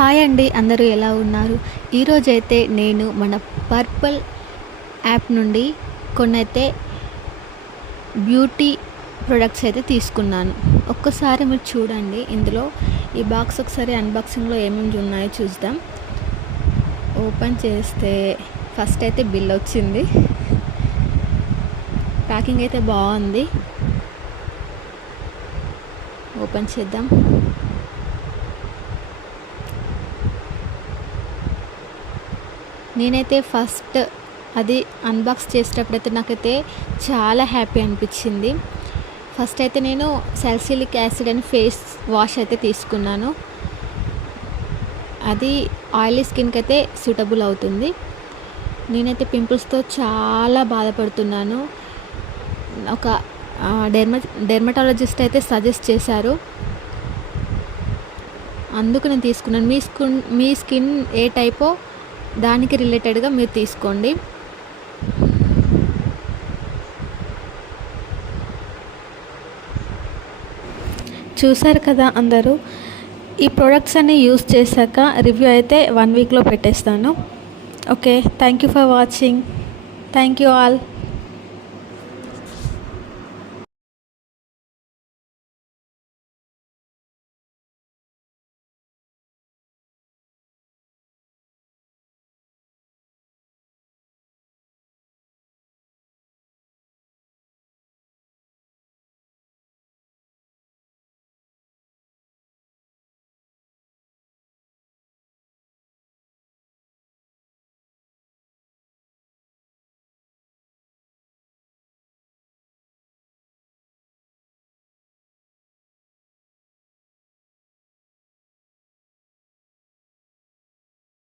Hi అండి, అందరూ ఎలా ఉన్నారు? ఈరోజైతే నేను మన పర్పుల్ యాప్ నుండి కొన్నైతే బ్యూటీ ప్రొడక్ట్స్ అయితే తీసుకున్నాను. ఒక్కసారి మీరు చూడండి. ఇందులో ఈ బాక్స్ ఒకసారి అన్బాక్సింగ్లో ఏమేమి ఉన్నాయో చూద్దాం. ఓపెన్ చేస్తే ఫస్ట్ అయితే బిల్ వచ్చింది. ప్యాకింగ్ అయితే బాగుంది. ఓపెన్ చేద్దాం. నేనైతే ఫస్ట్ అది అన్బాక్స్ చేసేటప్పుడైతే నాకైతే చాలా హ్యాపీ అనిపించింది. ఫస్ట్ అయితే నేను సాలిసిలిక్ యాసిడ్ అని ఫేస్ వాష్ అయితే తీసుకున్నాను. అది ఆయిలీ స్కిన్కి అయితే సూటబుల్ అవుతుంది. నేనైతే పింపుల్స్తో చాలా బాధపడుతున్నాను. ఒక డెర్మటాలజిస్ట్ అయితే సజెస్ట్ చేశారు, అందుకు నేను తీసుకున్నాను. మీ స్కిన్ ఏ టైపో దానికి రిలేటెడ్గా మీరు తీసుకోండి. చూసారు కదా అందరూ. ఈ ప్రోడక్ట్స్ అన్ని యూస్ చేశాక రివ్యూ అయితే 1 వీక్లో పెట్టేస్తాను. Okay, thank you for watching. Thank you all.